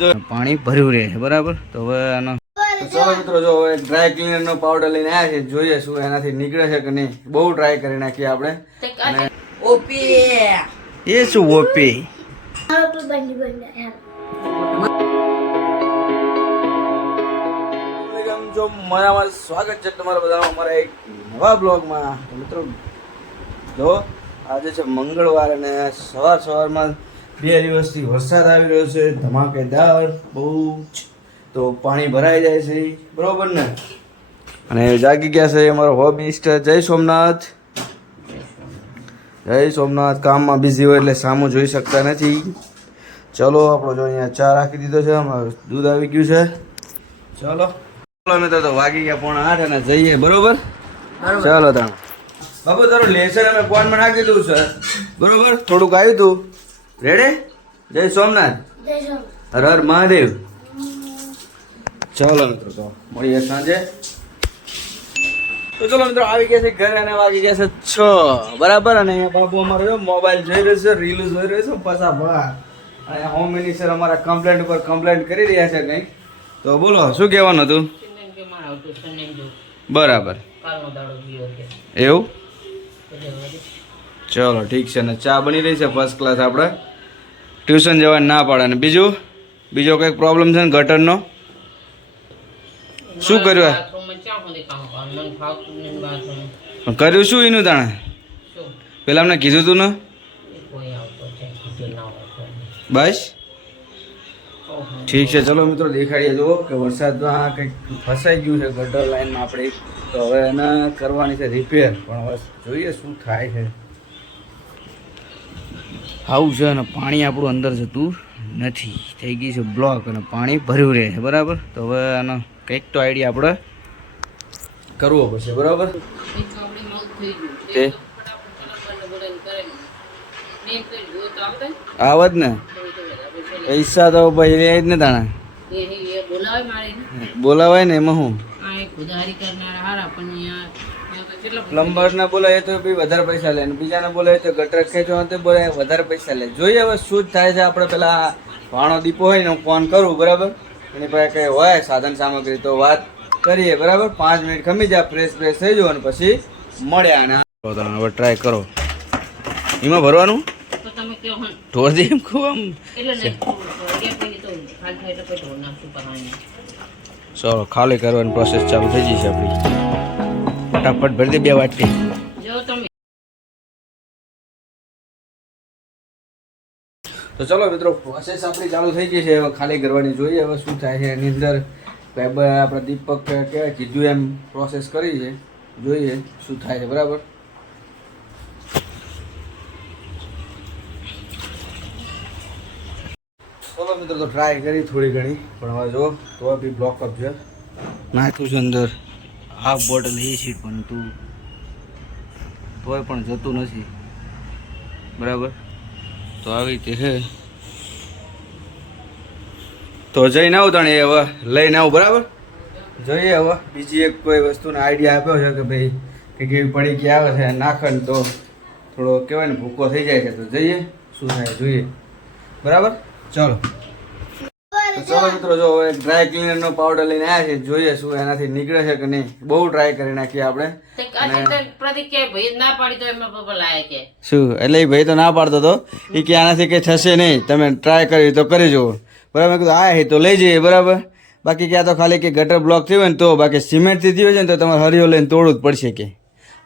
જો પાણી ભર્યું રહે છે બરાબર? તો હવે આનો ચાલો મિત્રો જો હવે ડ્રાય ક્લીનર નો પાવડર લઈને આવ્યા છે જોઈએ શું એનાથી નીકળે છે કે નહીં. બહુ ટ્રાય કરી નાખીએ આપણે. અને ઓપી એ શું ઓપી જો છો મજામાં સ્વાગત છે તમારા બધાનું અમારા એક નવા બ્લોગમાં મિત્રો જો આજે છે મંગળવાર અને સવાર સવારમાં બે દિવસથી વરસાદ આવી રહ્યો છે ધમાકેદાર બહુ જ. તો પાણી ભરાઈ જાય છે બરોબર ને? અને જાગી ગયા છે અમારો હોમ મિનિસ્ટર જય સોમનાથ. જય સોમનાથ કામમાં બિઝી હોય એટલે સામું જોઈ શકતા નથી. ચલો આપણો જો અહીંયા ચા રાખી દીધો છે અમારું દૂધ આવી ગયું છે. ચલો. ચલો મિત્રો તો વાગી ગયા પોણા આઠ અને જઈએ બરોબર? ચાલો તમે બાબુ તારું લેસન અમે ફોનમાં નાખી દીધું છે? બરોબર? થોડુંક આવ્યું હતું રેડે જય સોમનાથ. હર હર મહાદેવ. ચાલો મિત્રો તો મળીએ સાંજે. તો ચલો મિત્રો આવી ગયા છે ઘરે અને વાગી ગયા છે છ. બરાબર અને અહીંયા બાબુ અમારો મોબાઈલ જોઈ રહ્યો છે રીલ જોઈ રહ્યો છે પસા ભા અને હોમ મિનિસ્ટર અમારા કમ્પ્લેન્ટ ઉપર કમ્પ્લેન્ટ કરી રહ્યા છે કંઈક. તો બોલો શું કહેવાનું હતું? બરાબર. એવું? ચલો ઠીક છે ને ચા બની રહી છે ફર્સ્ટ ક્લાસ આપણે. ટ્યુશન જવા ના પાડે અને બીજું, બીજો કંઈક પ્રોબ્લેમ છે ને ગટરનો? શું કર્યું? કર્યું શું એનું તાણે? પેલા અમને કીધું તું ને? બસ. ઠીક છે, ચલો મિત્રો, દેખાડીએ. જુઓ કે વરસાદમાં કંઈક ફસાઈ ગયું છે ગટર લાઈનમાં આપણે. તો હવે એને કરવાની છે રિપેર પણ હવે જોઈએ શું થાય છે. આવું છે અને પાણી આપણું અંદર જતું નથી. થઈ ગઈ છે બ્લોક અને પાણી ભર્યું રહે છે બરાબર? તો હવે આનો કંઈક તો આઈડિયા આપણે કરવો પડશે બરાબર? તે? આવત ને. પૈસા તો ભાઈ રે જ ને તાણા. બોલાવાય ને એમાં હું? પ્લમ્બર ને બોલાય તો બી વધારે પૈસા લે બીજાને બોલાય તો ગટર ખેંચવા તો બોલાય વધારે પૈસા લે. જોઈએ હવે શું જ થાય છે. આપણે પેલા ભાણો દીપો હોય ને હું ફોન કરું બરાબર? એની પાસે કઈ હોય સાધન સામગ્રી તો વાત કરીએ બરાબર? પાંચ મિનિટ ખમી જાય ફ્રેશ ફ્રેશ થઈ જવું અને પછી મળ્યા અને હવે ટ્રાય કરો. એમાં ભરવાનું? ઢોર દે એમ કહું આમ ચલો ખાલી કરવાની પ્રોસેસ ચાલુ થઈ જશે આપણી. ફટાફટ ભરી દે બે વાટકી. તો ચલો મિત્રો પ્રોસેસ આપણી ચાલુ થઈ ગઈ છે. હવે ખાલી કરવાની જોઈએ. હવે શું થાય છે એની અંદર આપણે દીપક કહેવાય કીધું એમ પ્રોસેસ કરી છે. જોઈએ શું થાય છે બરાબર? ચલો મિત્રો તો ટ્રાય કરી થોડી ઘણી. પણ હવે જો તો બી બ્લોક અપ છે. નાખ્યું છે અંદર. હાફ બોટલ એ છે પણ તું તોય પણ જતું નથી. બરાબર? તો આવી રીતે છે તો જઈને આવું તણે હવે, લઈને આવું, બરાબર? જોઈએ હવે. બીજી એક કોઈ વસ્તુનો આઈડિયા આપ્યો છે કે ભાઈ, કે કેવી પડી, કે આવે છે, નાખન તો થોડો કહેવાય ને ભૂકો થઈ જાય છે, તો જઈએ. શું થાય, જોઈએ. બરાબર? ચલો. તો ચલો મિત્રો જો હવે ડ્રાય ક્લીનર નો પાવડર લઈને આવ્યા છે જોઈએ શું એનાથી નીકળે છે કે નહીં. બહુ ટ્રાય કરી નાખીએ આપણે. શું? એટલે એ ભાઈ તો ના પાડતો હતો એ કે આનાથી કંઈ થશે નહીં. તમે ટ્રાય કરી તો કરી જુઓ. બરાબર? કીધું આ હે તો લઈ જઈએ. બરાબર? બાકી ક્યાં તો ખાલી કે ગટર બ્લોક થયું હોય ને તો બાકી સિમેન્ટથી થયું છે ને તો તમારે હરિયો લઈને તોડવું જ પડશે કે.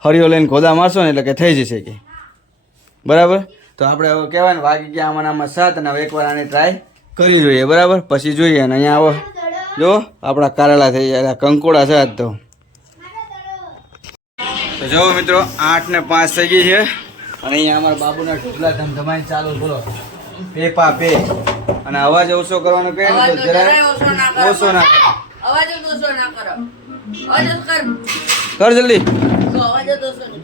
હરિયો લઈને ખોદા મારશો ને એટલે કે થઈ જશે કે. બરાબર? તો આપણે હવે કહેવાય ને વાગી ગયા આમાં આમાં સાત અને હવે એકવાર આને ટ્રાય કરી જોઈએ બરાબર? પછી જોઈએ અને અહીંયા આવો. જો આપણા કારેલા થઈ જાય કંકોડા છે આજ તો. તો જો મિત્રો આઠ ને પાંચ થઈ ગઈ છે. અને અહીંયા અમારા બાબુના ઢોકલા ધમધમાઈ ચાલુ બોલો. પે પા પે. અને અવાજ ઓછો કરવાનો કહે ને તો જરા ઓછો ના કરો. કર. જલ્દી.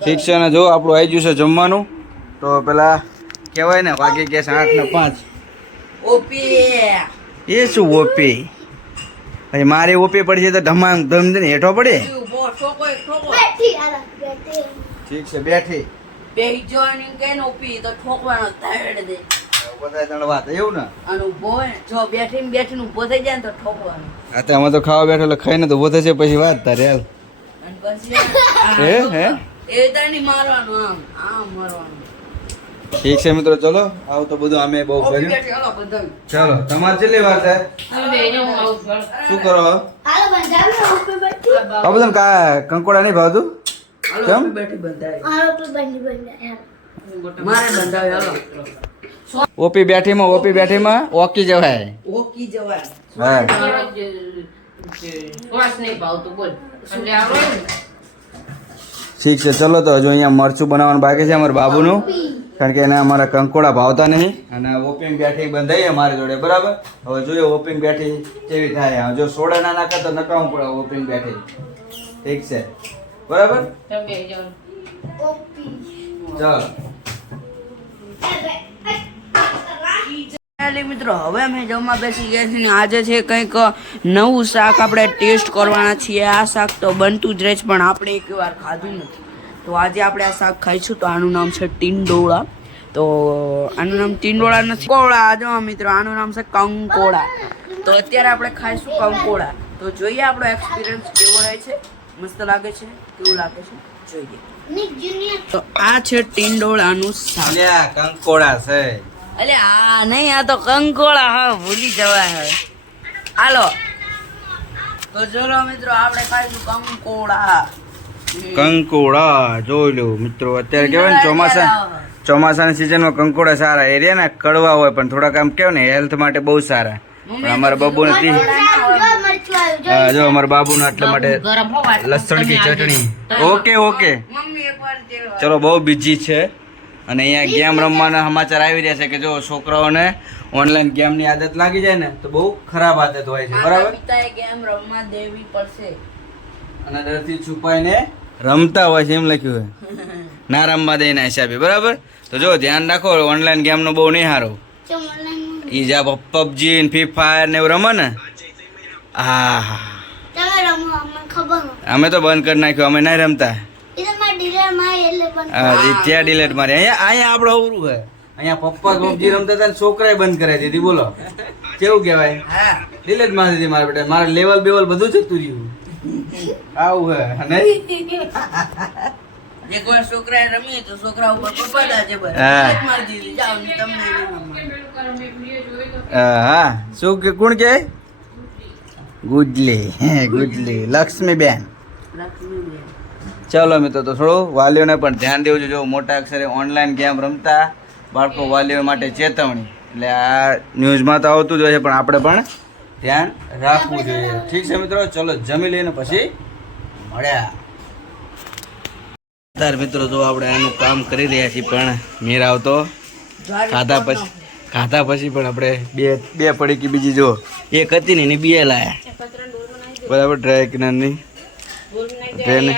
ઠીક છે અને જો આપણું આવી ગયું છે જમવાનું તો પેલા કહેવાય ને વાગી ગયા છે આઠ ને પાંચ. એ શું ઓપી પછી મારે ઓપી પડશે તો ધમામ ધમ ને હેઠો પડે? ઠીક છે બેઠી. બેહી જવાની કે નો પી તો ઠોકવાનો તાયડ દે. ઊભો થાય તાણે એવું ને? અને ઊભો હોય ને, બેઠીને બેઠીને ઊભો ને તો ઠોકવાનું. આ તો ખાવા બેઠો એટલે ખાઈને તો ઊભો થશે પછી વાત તારે હાલ. અને પછી આ હે? એ મારવાનું આમ આમ મારવાનું. ઠીક છે મિત્રો ચલો. આવું તો બધું અમે બહુ કર્યું. બેઠી. ચાલો તમારે કેટલી વાર છે શું કરો આ બધું કા કંકોડા નહીં ભાવતું? કેમ? ઓપી બેઠી હાલો ઓપી બેઠીમાં ઓપી બેઠીમાં ઓકી જવાય. ઓકી જવાય. હા. ઠીક છે ચલો તો હજુ અહીંયા મરચું બનાવવાનું બાકી છે અમારા બાબુનું. કારણ કે એને અમારા કંકોડા ભાવતા નહીં અને ઓપિંગ બેઠી બંધાઈ અમારી જોડે, બરાબર? હવે જોઈએ ઓપિંગ બેઠી કેવી થાય. જો સોડા ના નાખે તો નકામું પડે ઓપિંગ બેઠી. ઠીક છે. બરાબર? ચાલો મિત્રો, હવે અમે જમવા બેસી ગયા છીએ આજે છે કંઈક નવું શાક આપણે ટેસ્ટ કરવાના છીએ. આ શાક તો બનતું જ રહે છે, પણ આપણે એક વાર ખાધું નથી. તો આજે આપણે આ શાક ખાઈશું તો આનું નામ છે ટીંડોળા. તો આનું નામ ટીંડોળા નથી. કોળા જો મિત્રો આનું નામ છે કંકોળા. તો અત્યારે આપણે ખાઈશું કંકોળા. તો જોઈએ આપણો એક્સપિરિયન્સ કેવો રહે છે? મસ્ત લાગે છે? કેવું લાગે છે? જોઈએ. તો આ છે ટીંડોળાનું શાક. અલ્યા કંકોડા છે. અલે આ નહીં આ તો કંકોળા હા ભૂલી જવાય હવે. હાલો. તો ચલો મિત્રો આપણે ખાઈશું કંકોળા. કંકોડા જોઈ લો મિત્રો. અત્યારે કેવાય ને ચોમાસા ચોમાસાની સિઝનમાં કંકોડા સારા. એરિયા ને કડવા હોય પણ થોડાક આમ કેવો ને હેલ્થ માટે બહુ સારા. પણ અમારા બાબુ નથી હા, જો અમારા બાબુ એટલા માટે લસણ કી ચટણી. Okay okay. ચલો બહુ બીજી છે. અને અહીંયા ગેમ રમવાના સમાચાર આવી રહ્યા છે કે જો છોકરાઓને ઓનલાઈન ગેમની આદત લાગી જાય ને તો બહુ ખરાબ આદત હોય છે. બરાબર? ગેમ રમવા દેવી પડશે. અને ડરથી છુપાઈને રમતા હોય છે એમ લખ્યું હોય. ના રમવા દે ના હિસાબે બરાબર? તો જો ધ્યાન રાખો ઓનલાઈન ગેમનો બહુ નહીં સારો ઈ જ્યાં પબજી ને ફ્રી ફાયર ને એવું રમે ને? હા હા અમે તો બંધ કરી નાખ્યું અમે નહીં રમતા. હા ત્યાં ડિલેટ મારે. અહીંયા અહીંયા આપણે અવરું છે અહીંયા પપ્પા પબજી રમતા હતા ને છોકરાએ બંધ કરાવી દીધી બોલો. કેવું કહેવાય? હા. ડિલેટ મારી દીધી મારા બેટા મારા લેવલ બેવલ બધું જતું રહ્યું. આવું હે અને એકવાર છોકરાએ રમી તો છોકરા ઉપર પપ્પા છે બસ હા. તમને શું કે કોણ કે? ગુજલી. ગુજલી. લક્ષ્મીબેન. લક્ષ્મીબેન. ચલો મિત્રો તો થોડું વાલીઓને પણ ધ્યાન દેવું જોઈએ. જો મોટા અક્ષરે ઓનલાઈન ગેમ રમતા બાળકો વાલીઓ માટે ચેતવણી. એટલે આ ન્યૂઝમાં તો આવતું જ હોય છે પણ આપણે પણ ધ્યાન રાખવું જોઈએ. ઠીક છે મિત્રો? ચલો જમી લઈને પછી મળ્યા. તાર મિત્રો જો આપણે આનું કામ કરી રહ્યા છીએ પણ મેર આવતો ખાધા પછી ખાધા પછી પણ આપણે બે બે પડીકી બીજી જો એક હતી ને એની બે લાયા. બરાબર ડ્રાય ક્લીનરની ટ્રેન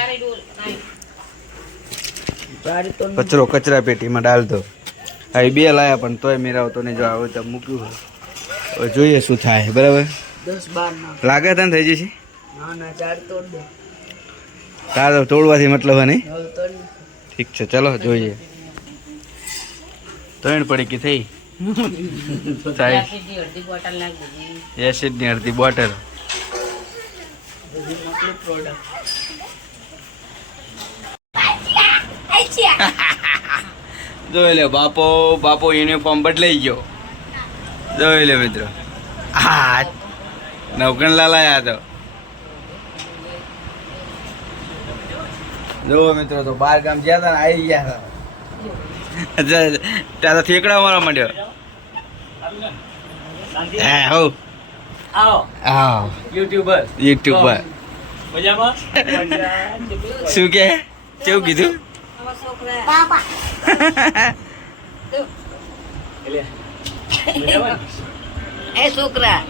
કચરો કચરા પેટીમાં ડાલતો. હા એ બે લાયા પણ તોય મેરાવતો ને જો આવે તો મૂક્યું હોય. હવે જોઈએ શું થાય બરાબર? લાગે તને થઈ જશે? ના ના ચાર તોડ દે. તાર તોડવાથી મતલબ નહીં? ઠીક છે ચલો જોઈએ. ત્રણ પડી કે થઈ. થાય એસિડની અડધી બોટલ. જોઈ લે બાપો બાપો યુનિફોર્મ બદલાઈ ગયો. જોઈ લે મિત્રો. હા. નવકણ લાલાયા તો. જો મિત્રો તો બાર ગામ ગયા હતા ને આવી ગયા હતા. ત્યાં તો થેકડા મારા માંડ્યો. હા હો. આવો. હા. યુટ્યુબર. યુટ્યુબ પર મજામાં? શું કે? કેવું કીધું? એ છોકરા.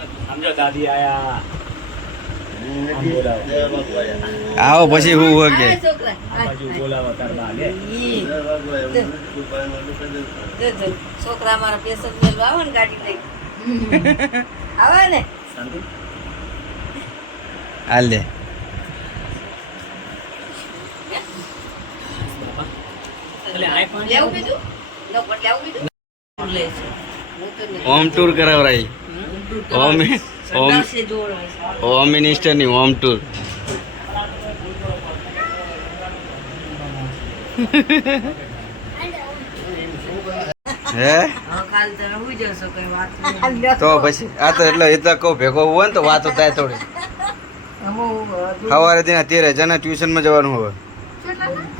આવો પછી હું હોય કે છોકરા. મારા પેશન મેલવા આવે ને ગાડી લઈ. આવે ને. હાલ લેવું બીજું લેવું બીજું લે છે. હોમ ટૂર કરાવરાઈ હોમ હોમ. હોમ મિનિસ્ટરની હોમ ટૂર હે. તો પછી આ તો એટલે એટલે કહું ભેગો હોય ને તો વાતો થાય થોડી. સવારે ત્યાં તેર હજારના ટ્યુશનમાં જવાનું હવે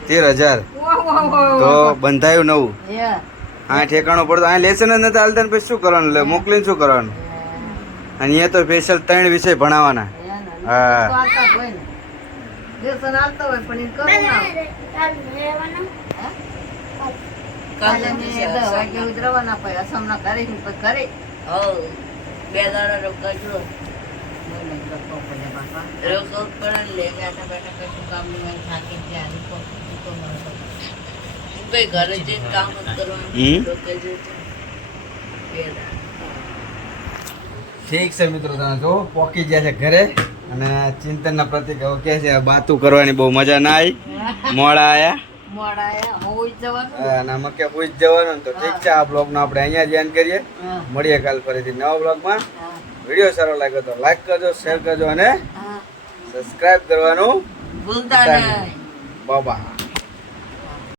તેર હજાર. તો બંધાયું નવું. હા ઠેકાણું પડતો આ લેસન જ નથી હાલતા પછી શું કરવાનું લે મોકલીને શું કરવાનું અને અહીંયા તો સ્પેશિયલ ત્રણ વિષય ભણાવવાના હા કાલે. બે દાડા રોકાજો. રોકો પણ ને લે. બેઠા બેઠા કશું કામ નહીં હોય. થાકી જ જાય. કઈ ઘરે જઈને કામ કરવાનું. ઠીક છે મિત્રો તમે જો પોકી ગયા છે ઘરે અને ચિંતનના પ્રતિક હવે કે છે બાતું કરવાની બહુ મજા ના આવી મોડા આયા. અને અમે કે પૂછ જવાનું તો ઠીક છે આ બ્લોગનો આપણે અહીંયા જ એન્ડ કરીએ. મળીએ કાલ ફરીથી નવા બ્લોગમાં. વીડિયો સારો લાગ્યો તો લાઈક કરજો શેર કરજો અને સબસ્ક્રાઇબ કરવાનું ભૂલતા નહીં. બાબા